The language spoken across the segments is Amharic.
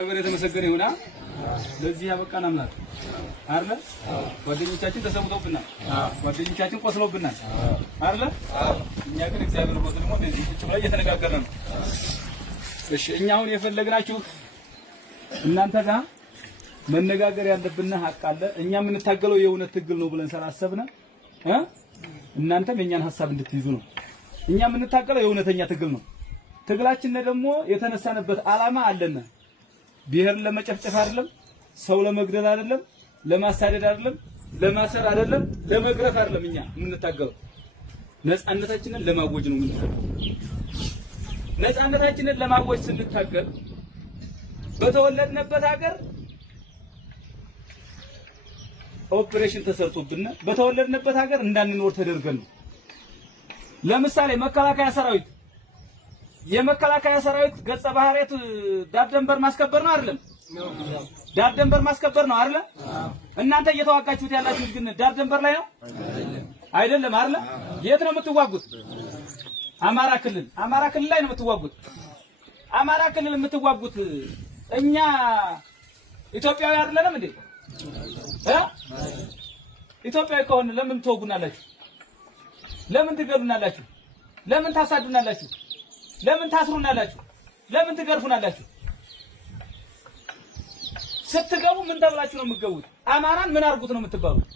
የተመሰገነ ይሁና። ለዚህ ያበቃን አምላክ አይደለ? ጓደኞቻችን ተሰምተውብናል፣ ጓደኞቻችን ቆስለውብናል አይደለ? እኛ ግን እግዚአብሔር ነው ደግሞ እንደዚህ ቁጭ ብለን እየተነጋገርን ነው። እሺ እኛ አሁን የፈለግናችሁ እናንተ ጋር መነጋገር ያለብን ሀቅ አለ። እኛ የምንታገለው የእውነት ትግል ነው ብለን ስላሰብን እናንተም የኛን ሐሳብ እንድትይዙ ነው። እኛ የምንታገለው የእውነተኛ ትግል ነው። ትግላችን ደግሞ የተነሳንበት ዓላማ አለና ብሔር ለመጨፍጨፍ አይደለም፣ ሰው ለመግደል አይደለም፣ ለማሳደድ አይደለም፣ ለማሰር አይደለም፣ ለመግረፍ አይደለም። እኛ የምንታገለው ነፃነታችንን ለማወጅ ነው የምንታገለው። ነፃነታችንን ለማወጅ ስንታገል በተወለድንበት ሀገር ኦፕሬሽን ተሰርቶብን በተወለድንበት ሀገር እንዳንኖር ተደርገን ነው። ለምሳሌ መከላከያ ሰራዊት የመከላከያ ሰራዊት ገጸ ባህሪያት ዳር ድንበር ማስከበር ነው አይደለም? ዳር ድንበር ማስከበር ነው አይደለ? እናንተ እየተዋጋችሁት ያላችሁት ግን ዳር ድንበር ላይ ነው አይደለም አይደለ? የት ነው የምትዋጉት? አማራ ክልል ላይ ነው የምትዋጉት። አማራ ክልል የምትዋጉት እኛ ኢትዮጵያዊ አይደለንም እንዴ? ኢትዮጵያዊ ከሆነ ለምን ትወጉናላችሁ? ለምን ትገሉናላችሁ? ለምን ታሳዱናላችሁ? ለምን ታስሩናላችሁ? ለምን ትገርፉናላችሁ? ስትገቡ ምን ተብላችሁ ነው የምትገቡት? አማራን ምን አርጉት ነው የምትባሉት?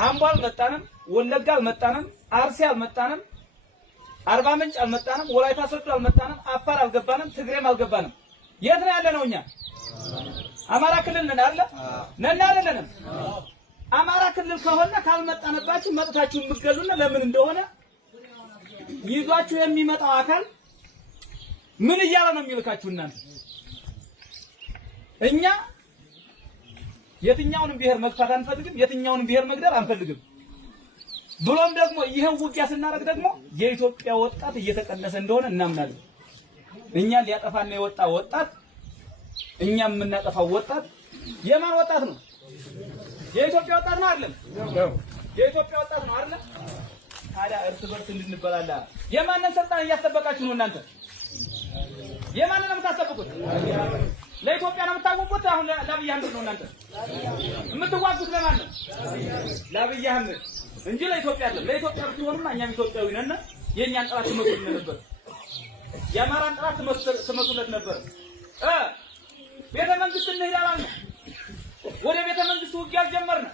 አምቦ አልመጣንም፣ ወለጋ አልመጣንም፣ አርሲ አልመጣንም፣ አርባ ምንጭ አልመጣንም፣ ወላይታ ሶዶ አልመጣንም፣ አፋር አልገባንም፣ ትግሬም አልገባንም። የት ነው ያለነው እኛ? አማራ ክልል ነን አይደል? ነን አይደለንም? አማራ ክልል ከሆነ ካልመጣንባችሁ መጥታችሁ የምትገሉና ለምን እንደሆነ ይዟችሁ የሚመጣው አካል ምን እያለ ነው የሚልካችሁ? እናንተ እኛ የትኛውንም ብሔር መግፋት አንፈልግም፣ የትኛውንም ብሔር መግደል አንፈልግም። ብሎም ደግሞ ይሄን ውጊያ ስናደርግ ደግሞ የኢትዮጵያ ወጣት እየተቀነሰ እንደሆነ እናምናለን። እኛን ሊያጠፋና የወጣ ወጣት እኛም የምናጠፋው ወጣት የማን ወጣት ነው? የኢትዮጵያ ወጣት ነው አይደለም? የኢትዮጵያ ወጣት ነው አይደለም? ታዲያ እርስ በርስ እንድንበላላ የማንን ስልጣን እያስጠበቃችሁ ነው እናንተ? የማንን ነው የምታስጠብቁት? ለኢትዮጵያ ነው የምታወቁት? አሁን ለአብይ አህመድ ነው እናንተ የምትዋጉት? ለማን ነው? ለአብይ አህመድ እንጂ ለኢትዮጵያ አይደለም። ለኢትዮጵያ ብትሆኑማ እኛም ኢትዮጵያዊ ነን። የኛን ጥራት ትመቱልን ነበር። የአማራን ጥራት ትመቱለት ነበር። ቤተ መንግስት እንሄዳለን። ወደ ቤተ መንግስት ውጊያ ጀመርን።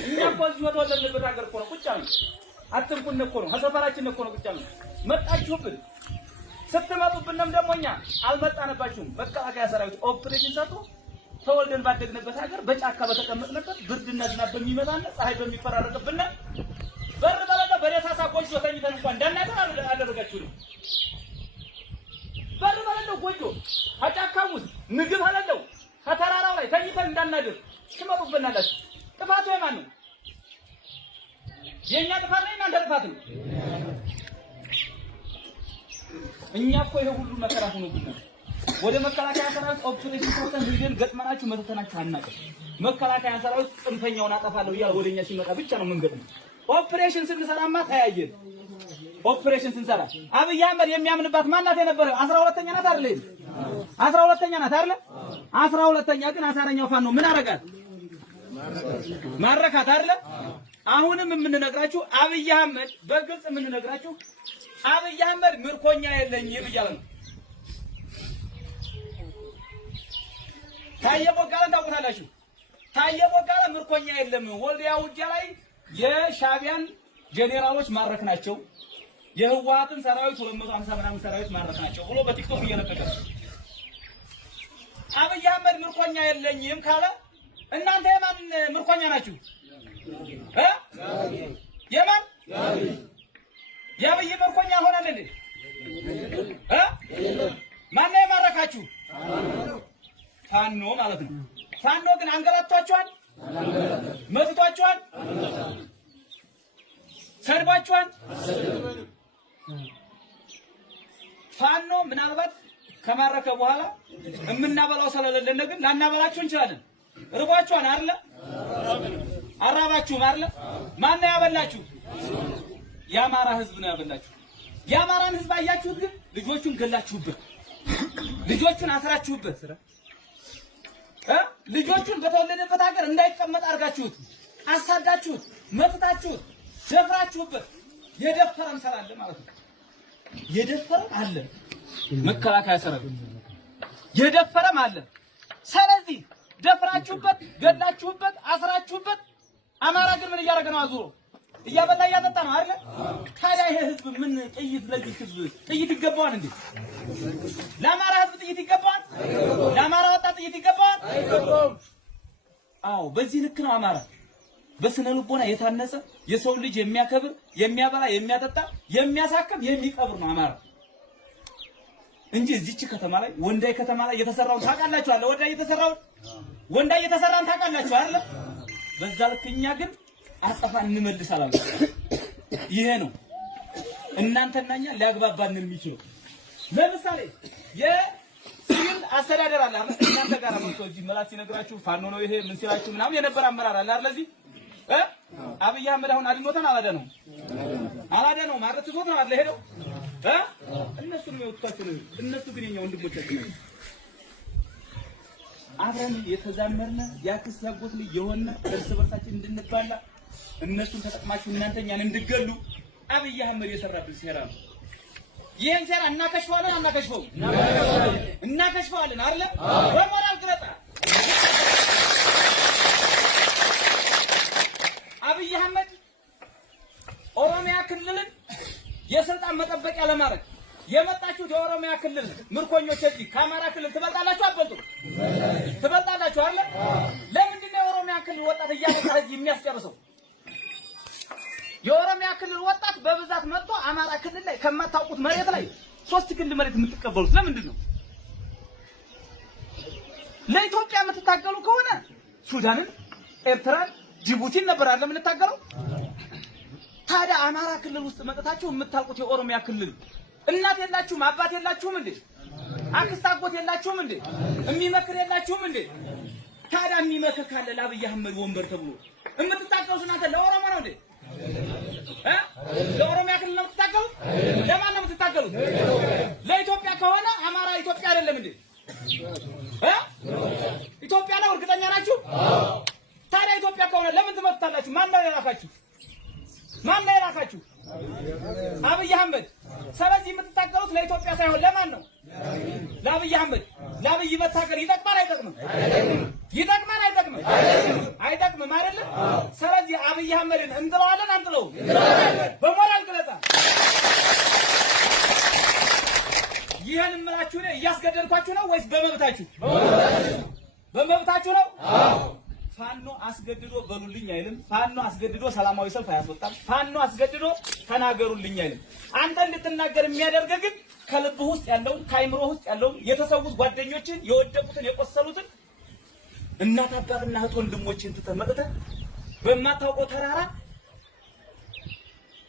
እኛ እኮ እዚህ ወደለበት ሀገር እኮ ነው ቁጭ አልን። አትንኩን እኮ ነው ሀሰፈራችን እኮ ነው ቁጭ አልን። መጣችሁብን። ስትመጡብንም ደግሞ እኛ አልመጣንባችሁም። መከላከያ ሰራዊት ኦፕሬሽን ሰጥቶ ተወልደን ባደግንበት ሀገር በጫካ በተቀመጥንበት ብርድና ዝናብ በሚመጣና ፀሐይ በሚፈራረቅብን በር በለጠ በደሳሳ ጎጆ ተኝተን እንኳን እንዳናገር አደረጋችሁ። በር በለጠ ጎጆ አጫካው ውስጥ ምግብ አለለው ከተራራው ላይ ተኝተን እንዳናድር ትመጡብናላችሁ። ጥፋቱ የማን ነው? የኛ ጥፋት ነው? እናንተ ጥፋት ነው? እኛ እኮ ይሄ ሁሉ መከራ ሆኖብናል። ወደ መከላከያ ሰራዊት ኦፕሬሽን ሰርተን ሄደን ገጥመናችሁ መተናችሁ አናውቅም። መከላከያ ሰራዊት ጽንፈኛውን አጠፋለሁ እያለ ወደኛ ሲመጣ ብቻ ነው መንገድ። ኦፕሬሽን ስንሰራማ ተያየን። ኦፕሬሽን ስንሰራ አብይ አህመድ የሚያምንባት ማናት የነበረው? 12ኛ ናት አይደል? 12ኛ ናት አይደል? 12ኛ ግን አሳረኛው ፋኖ ምን አረጋት? ማረካት አይደል? አሁንም የምንነግራችሁ አብይ አህመድ በግልጽ የምንነግራችሁ አብይ አህመድ ምርኮኛ የለኝም እያለ ነው። ታየ ቦጋለን ታውቁታላችሁ። ታየ ቦጋለ ምርኮኛ የለም፣ ወልዲያ ውጊያ ላይ የሻቢያን ጄኔራሎች ማረክ ናቸው፣ የህወሓትን ሰራዊት 250 ምናምን ሰራዊት ማረክ ናቸው ብሎ በቲክቶክ እየለቀቀ አብይ አህመድ ምርኮኛ የለኝም ካለ እናንተ የማን ምርኮኛ ናችሁ? የማን የአብይ ምርኮኛ ሆናል እንዴ? ማን ነው የማረካችሁ? ፋኖ ማለት ነው። ፋኖ ግን አንገላቷቸዋል፣ መትቷቸዋል፣ ሰድባቸዋል። ፋኖ ምናልባት ከማረከ በኋላ የምናበላው ስለሌለን ግን ላናበላችሁ እንችላለን። ርቧችኋል አይደለ? አራባችሁም አይደለ? ማን ነው ያበላችሁ? የአማራ ህዝብ ነው ያበላችሁ። የአማራን ህዝብ አያችሁት? ግን ልጆቹን ገላችሁበት። ልጆቹን አስራችሁበት ልጆቹን በተወለደበት ሀገር እንዳይቀመጥ አድርጋችሁት አሳዳችሁት መጥታችሁት ደፍራችሁበት የደፈረም ሰራለ ማለት ነው። የደፈረም አለ መከላከያ ሰራዊት የደፈረም አለ። ስለዚህ ደፍራችሁበት ገላችሁበት አስራችሁበት አማራ ግን ምን እያደረገ ነው? አዙሮ እያበላ እያጠጣ ነው አይደል? ታዲያ ይሄ ህዝብ ምን ጥይት ለዚህ ህዝብ ጥይት ይገባዋል እንዴ? ለአማራ ህዝብ ጥይት ይገባዋል? ለአማራ ወጣት ጥይት ይገባዋል? አይገባውም። አዎ በዚህ ልክ ነው አማራ በስነ ልቦና የታነጸ የሰው ልጅ የሚያከብር የሚያበላ የሚያጠጣ የሚያሳክም የሚቀብር ነው አማራ እንጂ እዚች ከተማ ላይ ወንዳይ ከተማ ላይ የተሰራውን ታውቃላችሁ አለ ወንዳይ የተሰራን ታውቃላችሁ አይደል? በዛ ልክ እኛ ግን አጸፋ እንመልሳለን። ይሄ ነው እናንተና እኛ ሊያግባባን የሚችለው። ለምሳሌ የሲቪል አስተዳደር አለ አይደል? እናንተ ጋር ነው እዚህ መላክ ሲነግራችሁ ፋኖ ነው ይሄ ምን ሲላችሁ ምናምን የነበረ አመራር አለ አይደል? ለዚህ አብይ አህመድ አሁን አድኖተን አላደነው ማለት ትቶት ነው አይደል? ሄደው እነሱ ነው የወጣቸው ነው። እነሱ ግን የኛ ወንድሞቻችን ነው። አብረን የተዛመርነ ያክስ ያጎት ልጅ የሆነ እርስ በርሳችን እንድንባላ እነሱን ተጠቅማችሁ እናንተ እኛን እንድገሉ አብይ አህመድ የሰራብን ሴራ ነው። ይሄን ሴራ እናከሽፋለን አይደል? በሞራል ግለጣ አብይ አህመድ ኦሮሚያ ክልልን የስልጣን መጠበቂያ ለማድረግ የመጣችሁት የኦሮሚያ ክልል ምርኮኞች እዚህ ከአማራ ክልል ትበልጣላችሁ አትበልጡም? ትበልጣላችሁ አይደል? ለምንድን ነው የኦሮሚያ ክልል ወጣት እያመጣ እዚህ የሚያስጨርሰው? የኦሮሚያ ክልል ወጣት በብዛት መጥቶ አማራ ክልል ላይ ከማታውቁት መሬት ላይ 3 ክንድ መሬት የምትቀበሉት ለምንድን ነው? ለኢትዮጵያ የምትታገሉ ከሆነ ሱዳንን፣ ኤርትራን፣ ጅቡቲን ነበር አይደል የምንታገለው? ታዲያ አማራ ክልል ውስጥ መጥታችሁ የምታውቁት የኦሮሚያ ክልል እናት የላችሁም? አባት የላችሁም እንዴ? አክስት አጎት የላችሁም እንዴ? የሚመክር የላችሁም እንዴ? ታዲያ የሚመክር ካለ ለአብይ አህመድ ወንበር ተብሎ የምትታገሉት እናንተ ለኦሮሞ ነው እንዴ? ለኦሮሚያ ክልል ነው የምትታገሉት? ለማን ነው የምትታገሉት? ለኢትዮጵያ ከሆነ አማራ ኢትዮጵያ አይደለም እንዴ? ኢትዮጵያ ነው። እርግጠኛ ናችሁ? ታዲያ ኢትዮጵያ ከሆነ ለምን ትመጣላችሁ? ማን ነው የላካችሁ? አብይ አህመድ። ስለዚህ የምትታገሉት ለኢትዮጵያ ሳይሆን ለማን ነው? ለአብይ አህመድ። ለአብይ መታገል ይጠቅማል አይጠቅምም? ይጠቅማል አይጠቅምም? አይጠቅምም አይደለም? ስለዚህ አብይ አህመድን እንጥለዋለን አንጥለውም? በሞራል ግለጣ ይሄን እምላችሁ ነው። እያስገደድኳችሁ ነው ወይስ በመብታችሁ? በመብታችሁ ነው። ፋኖ አስገድዶ በሉልኝ አይልም። ፋኖ አስገድዶ ሰላማዊ ሰልፍ አያስወጣም። ፋኖ አስገድዶ ተናገሩልኝ አይልም። አንተ እንድትናገር የሚያደርግ ግን ከልብህ ውስጥ ያለውን ከአይምሮ ውስጥ ያለውን የተሰዉት ጓደኞችን የወደቁትን የቆሰሉትን እናት አባትና እህት ወንድሞችን ተመጥተህ በማታውቀው ተራራ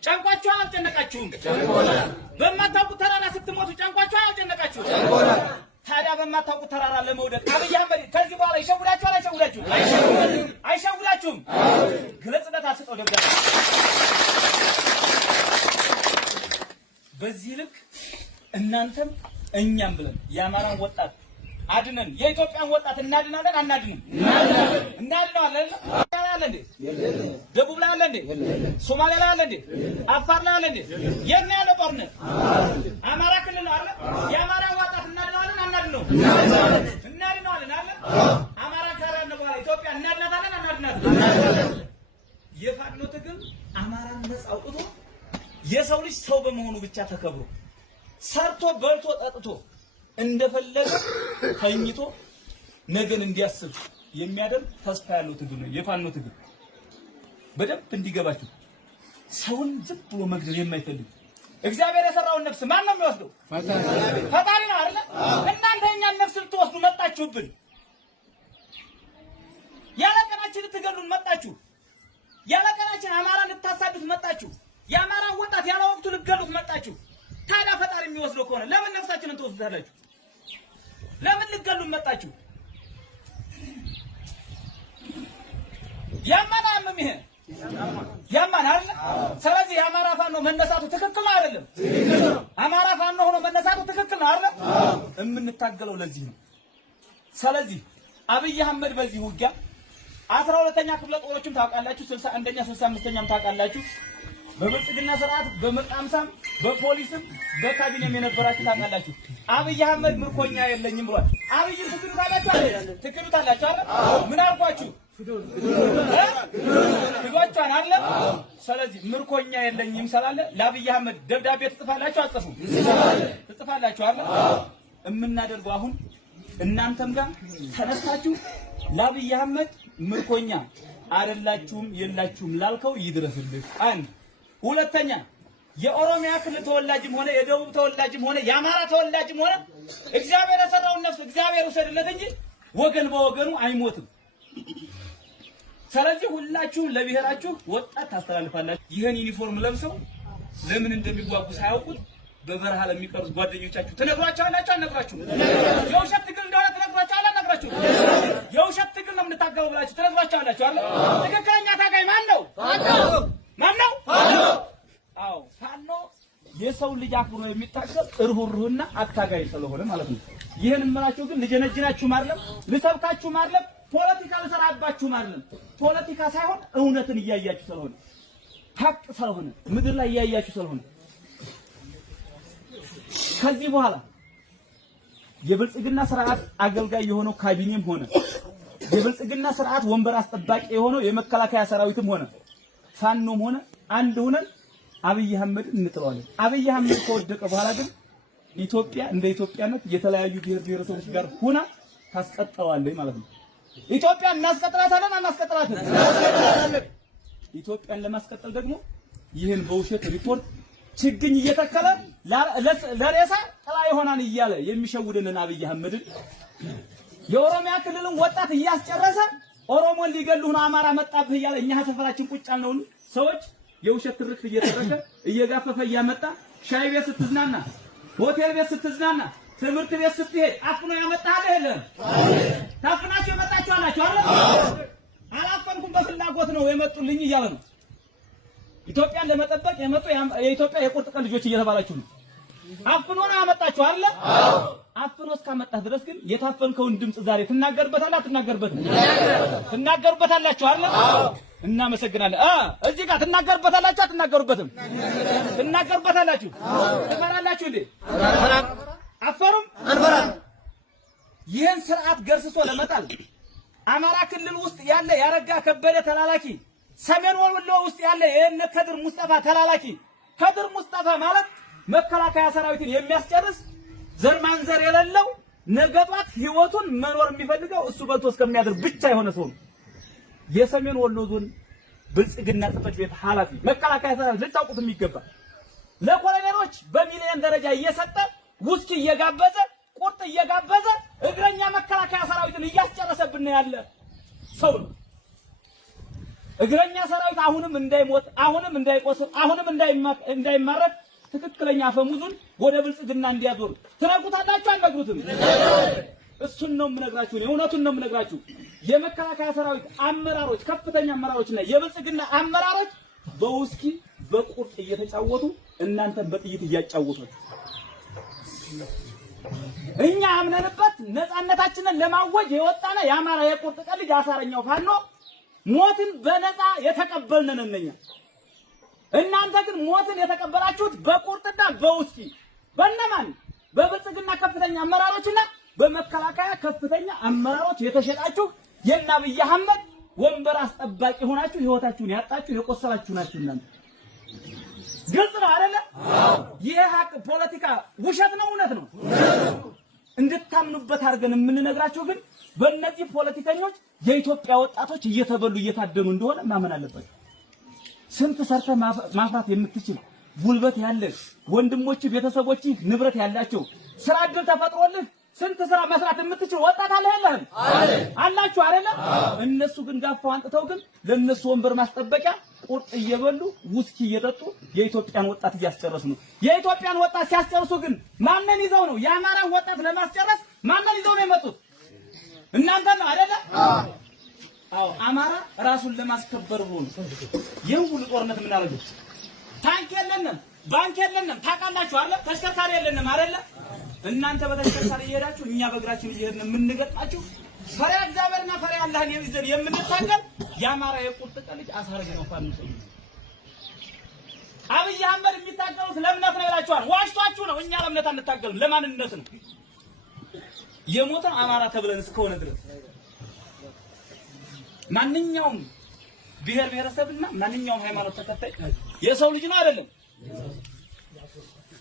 ጫንቋችሁ አልጨነቃችሁም? በማታውቁት ተራራ ስትሞቱ ጫንቋችሁ አልጨነቃችሁም? ታዲያ በማታውቁት ተራራ ለመውደቅ አብይ አህመድ ከዚህ በኋላ ይሸውዳችኋል? አይሸውዳችሁም? ግለጽነት አስጠው ደብዳቤ በዚህ ልክ እናንተም እኛም ብለን የአማራን ወጣት አድነን የኢትዮጵያን ወጣት እናድናለን አናድንም? እናድናለን። አለ እንዴ? ደቡብ ላይ አለ እንዴ? ሶማሊያ ላይ አለ እንዴ? አፋር ላይ አለ እንዴ? የት ነው ያለው ጦርነት? አማራ ክልል ነው አይደል? የአማራን ወጣት እናድናለን አናድነው? እናድናለን አይደል? አማራ ካራነ በኋላ ኢትዮጵያ እናድናታለን አናድናትም? የፋኖ ትግል አማራን ነፃ አውጥቶ የሰው ልጅ ሰው በመሆኑ ብቻ ተከብሮ ሰርቶ በልቶ ጠጥቶ እንደፈለገ ተኝቶ ነገን እንዲያስብ የሚያደርግ ተስፋ ያለው ትግል ነው የፋኖ ትግል። በደንብ እንዲገባችሁ ሰውን ዝም ብሎ መግደል የማይፈልግ እግዚአብሔር የሰራውን ነፍስ ማን ነው የሚወስደው? ፈጣሪ ነው አይደል? እናንተ የኛን ነፍስ ልትወስዱ መጣችሁብን። ያለቀናችን ልትገሉን መጣችሁ። ያለቀናችን አማራን ልታሳዱት መጣችሁ። የአማራን ወጣት ያለ ወቅቱ ልትገሉት መጣችሁ። ታዲያ ፈጣሪ የሚወስደው ከሆነ ለምን ነፍሳችንን ትወስዳላችሁ? ለምን ልትገሉን መጣችሁ? ያማናም ይሄ ያማን አይደል? ስለዚህ የአማራ ፋኖ መነሳቱ ትክክል ነው አይደለም? አማራ ፋኖ ሆኖ መነሳቱ ትክክል ነው አይደል? የምንታገለው ለዚህ ነው። ስለዚህ አብይ አህመድ በዚህ ውጊያ 12ኛ ክፍለ ጦሮችም ታውቃላችሁ፣ 61ኛ 65ኛም ታውቃላችሁ። በብልጽግና ስርዓት በመቃምሳም በፖሊስም በካቢኔም የነበራችሁ ታውቃላችሁ። አብይ አህመድ ምርኮኛ የለኝም ብሏል። አብይ ትክክሉታላችሁ አይደል? ትክክሉታላችሁ አይደል? ምን አልኳችሁ? ትጓቻን አለ። ስለዚህ ምርኮኛ የለኝም ስላለ ለአብይ አህመድ ደብዳቤ ትጽፋላችሁ አትጽፉም? ትጽፋላችሁ አይደል? የምናደርገው አሁን እናንተም ጋር ተነስታችሁ ለአብይ አህመድ ምርኮኛ አይደላችሁም የላችሁም ላልከው ይድረስልህ። አንድ ሁለተኛ የኦሮሚያ ክልል ተወላጅም ሆነ የደቡብ ተወላጅም ሆነ የአማራ ተወላጅም ሆነ እግዚአብሔር የሰራውን ነፍስ እግዚአብሔር ውሰድለት እንጂ ወገን በወገኑ አይሞትም። ስለዚህ ሁላችሁም ለብሔራችሁ ወጣት ታስተላልፋላችሁ። ይህን ዩኒፎርም ለብሰው ለምን እንደሚጓጉ ሳያውቁት በበረሃ ለሚቀሩት ጓደኞቻችሁ ትነግሯቸዋላችሁ አልነግራችሁም? የውሸት ትግል እንደሆነ ትነግሯቸዋላችሁ አልነግራችሁም? የውሸት ትግል ነው የምንታገለው ብላችሁ ትነግሯቸዋላችሁ አይደል? ትክክለኛ ታጋይ ማን ነው? ማን ነው? አዎ ፋኖ የሰው ልጅ አክብሮ የሚታገል እርሁሩህና አታጋይ ስለሆነ ማለት ነው። ይሄን እምላችሁ ግን ልጀነጅናችሁ አይደለም፣ ልሰብካችሁ አይደለም፣ ፖለቲካ ልሰራባችሁ አይደለም። ፖለቲካ ሳይሆን እውነትን እያያችሁ ስለሆነ ሀቅ ስለሆነ ምድር ላይ እያያችሁ ስለሆነ ከዚህ በኋላ የብልጽግና ስርዓት አገልጋይ የሆነው ካቢኔም ሆነ የብልጽግና ስርዓት ወንበር አስጠባቂ የሆነው የመከላከያ ሰራዊትም ሆነ ፋኖም ሆነ አንድ ሆነን አብይ አህመድን እንጥለዋለን። አብይ አህመድ ከወደቀ በኋላ ግን ኢትዮጵያ እንደ ኢትዮጵያነት የተለያዩ ብሔር ብሔረሰቦች ጋር ሆና ታስቀጥለዋለች ማለት ነው። ኢትዮጵያን እናስቀጥላታለን አናስቀጥላትም? ኢትዮጵያን ለማስቀጠል ደግሞ ይህን በውሸት ሪፖርት ችግኝ እየተከለ ለሬሳ ጥላ ይሆናል እያለ የሚሸውድንን አብይ አህመድን የኦሮሚያ ክልልን ወጣት እያስጨረሰ ኦሮሞን ሊገሉህ ነው አማራ መጣብህ እያለ እኛ ሰፈራችን ቁጭ ያልነውን ሰዎች የውሸት ትርክት እየተረከ እየጋፈፈ እያመጣ ሻይ ቤት ስትዝናና፣ ሆቴል ቤት ስትዝናና፣ ትምህርት ቤት ስትሄድ አፍኖ ያመጣህ አይደለም? ታፍናችሁ የመጣችሁ አላችሁ አይደል? አላፈንኩም በፍላጎት ነው የመጡልኝ እያለ ነው። ኢትዮጵያን ለመጠበቅ የመጡ የኢትዮጵያ የቁርጥ ቀን ልጆች እየተባላችሁ ነው። አፍኖ ነው ያመጣችሁ አይደል? አፍኖ እስካመጣህ ድረስ ግን የታፈንከውን ድምጽ ዛሬ ትናገርበታለህ አትናገርበትም? ትናገርበታላችሁ አይደል? እናመሰግናለን። እዚህ ጋር ትናገርበታላችሁ አትናገሩበትም? ትናገርበታላችሁ። ትፈራላችሁ እንዴ? አፈሩም አንፈራም። ይህን ስርዓት ገርስሶ ለመጣል አማራ ክልል ውስጥ ያለ ያረጋ ከበደ ተላላኪ፣ ሰሜን ወሎ ውስጥ ያለ የነ ከድር ሙስጠፋ ተላላኪ፣ ከድር ሙስጠፋ ማለት መከላከያ ሰራዊትን የሚያስጨርስ ዘር ማንዘር የሌለው ነገጧት ህይወቱን መኖር የሚፈልገው እሱ በልቶ እስከሚያድር ብቻ የሆነ ሰው ነው። የሰሜን ወሎ ዞን ብልጽግና ጽሕፈት ቤት ኃላፊ መከላከያ ሰራዊት ልታውቁት የሚገባ ለኮሎኔሎች በሚሊዮን ደረጃ እየሰጠ ውስኪ እየጋበዘ ቁርጥ እየጋበዘ እግረኛ መከላከያ ሰራዊትን እያስጨረሰብን ያለ ሰው ነው። እግረኛ ሰራዊት አሁንም እንዳይሞት፣ አሁንም እንዳይቆስል፣ አሁንም እንዳይማረክ ትክክለኛ አፈሙዙን ወደ ብልጽግና እንዲያዞር ትነግሩታላችሁ አልነግሩትም? እሱን ነው የምነግራችሁ፣ እውነቱን ነው የምነግራችሁ። የመከላከያ ሰራዊት አመራሮች፣ ከፍተኛ አመራሮችና የብልጽግና አመራሮች በውስኪ በቁርጥ እየተጫወቱ እናንተን በጥይት እያጫወቷችሁ እኛ አምነንበት ነፃነታችንን ለማወጅ የወጣነ የአማራ የቁርጥ ቀን ልጅ አሳረኛው ፋኖ ሞትን በነፃ የተቀበልነን እነኛ። እናንተ ግን ሞትን የተቀበላችሁት በቁርጥና በውስኪ በእነማን? በብልጽግና ከፍተኛ አመራሮችና በመከላከያ ከፍተኛ አመራሮች የተሸጣችሁ የእነ አብይ አህመድ ወንበር አስጠባቂ ሆናችሁ ህይወታችሁን ያጣችሁ የቆሰላችሁ ናችሁ እናንተ። ግልጽ ነው አይደለ? ይሄ ሀቅ ፖለቲካ ውሸት ነው እውነት ነው እንድታምኑበት አድርገን የምንነግራችሁ ግን በእነዚህ ፖለቲከኞች የኢትዮጵያ ወጣቶች እየተበሉ እየታደኑ እንደሆነ ማመን አለባችሁ። ስንት ሰርተህ ማፍራት የምትችል ጉልበት ያለህ ወንድሞች፣ ቤተሰቦች ንብረት ያላቸው ስራ እድል ተፈጥሮልህ ስንት ስራ መስራት የምትችል ወጣት አለ የለህም? አላችሁ አይደለ? እነሱ ግን ጋፋው አንጥተው ግን ለነሱ ወንበር ማስጠበቂያ ቁርጥ እየበሉ ውስኪ እየጠጡ የኢትዮጵያን ወጣት እያስጨረሱ ነው። የኢትዮጵያን ወጣት ሲያስጨርሱ ግን ማንን ይዘው ነው? የአማራ ወጣት ለማስጨረስ ማንን ይዘው ነው የመጡት? እናንተ ነው አይደለ? አማራ ራሱን ለማስከበር ብሎ ነው ይሄን ሁሉ ጦርነት የምናደርገው። ታንክ የለንም፣ ባንክ የለንም፣ ታውቃላችሁ አይደል? ተሽከርካሪ የለንም አይደል? እናንተ በተሽከርካሪ እየሄዳችሁ እኛ በእግራችን እየሄድን የምንገጣችሁ ፈሪያ እግዚአብሔርና ፈሪያ አላህን ይዘን የምንታገል የአማራ የቁርጥ ቀን ልጅ አሳረገ ነው ፋኖ ሰው። አብይ አህመድ የሚታገሉት ለእምነት ነው ይላችኋል። ዋሽቷችሁ ነው። እኛ ለእምነት አንታገልም፣ ለማንነት ነው። የሞተው አማራ ተብለን እስከሆነ ድረስ ማንኛውም ብሔር ብሔረሰብና ማንኛውም ሃይማኖት ተከታይ የሰው ልጅ ነው አይደለም?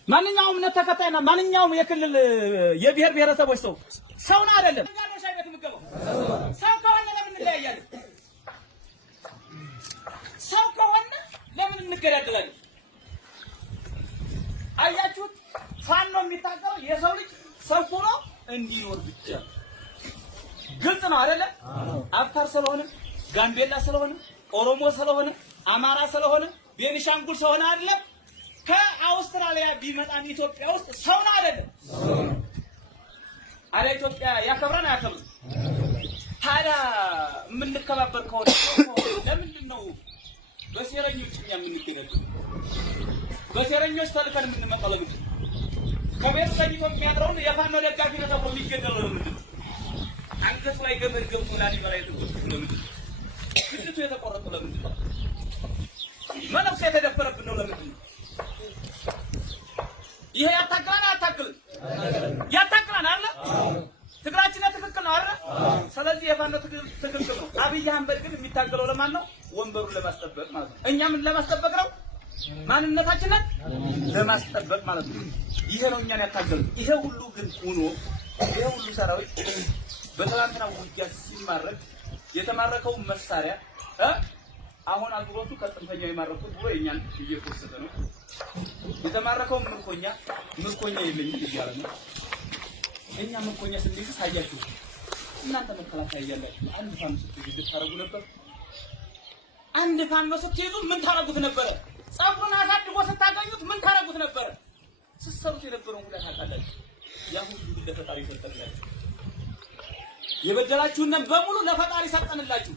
ማንኛውም እምነት ተከታይና ማንኛውም የክልል የብሔር ብሔረሰቦች ሰው ነው አይደለም? ሰው ከሆነ ለምን እንለያያለን? ሰው ከሆነ ለምን እንገዳደላለን? አያችሁት? ፋኖ የሚታገለው የሰው ልጅ ሰው ሆኖ እንዲኖር ብቻ። ግልጽ ነው አይደለ? አፋር ስለሆነ፣ ጋምቤላ ስለሆነ፣ ኦሮሞ ስለሆነ፣ አማራ ስለሆነ፣ ቤኒሻንጉል ስለሆነ አይደለም። ከአውስትራሊያ ቢመጣም ኢትዮጵያ ውስጥ ሰው ነው አይደለም? አለ ኢትዮጵያ ያከብራል አያከብርም? ታዲያ የምንከባበር ከሆነ ለምንድን ነው በሴረኞች እኛ የምንገደለው? በሴረኞች ተልከን የምንመጣው ለምንድን ነው? ከቤት ተኝቶ የሚያድረውን የፋኖ ደጋፊ ነው ተብሎ የሚገደለው ለምንድን ነው? አንገቱ ላይ ገመድ ገብቶ ላሊበላ የተጎተተው ለምንድን ነው? ግድቱ የተቆረጠው ለምንድን ነው? መነኩሴ የተደፈረብን ነው ለምንድን ነው? ይሄ ያታግላል አያታግልም? ያታግላል አይደል? ትግራችን ትክክል ነው አይደል? ስለዚህ የፋኖ ትክክል ነው። አብይ አህመድ ግን የሚታገለው ለማን ነው? ወንበሩን ለማስጠበቅ ማለት ነው። እኛ ምን ለማስጠበቅ ነው? ማንነታችንን ለማስጠበቅ ማለት ነው። ይሄ ነው እኛን ያታገሉ። ይሄ ሁሉ ግን ሆኖ ይሄ ሁሉ ሰራዊት በትናንትናው ውጊያ ሲማረክ የተማረከው መሳሪያ አሁን አልጎቱ ከጥንፈኛ የማረኩት ብሎ የኛን እየቆሰተ ነው። የተማረከው ምርኮኛ የለኝም እያለ ነው። እኛ ምርኮኛ ስንይዝ ሳያችሁ እናንተ መከላከያ እያላችሁ አንድ ፋኖ ስትይዙ ታረጉ ነበር። አንድ ፋኖ ስትይዙ ምን ታረጉት ነበረ? ጸጉሩን አሳድጎ ስታገኙት ምን ታረጉት ነበረ? ስትሰሩት የነበረውን ሁሉ ታውቃላችሁ። ያ ሁሉ ለፈጣሪ ሰጠላችሁ። የበደላችሁን በሙሉ ለፈጣሪ ሰጠንላችሁ።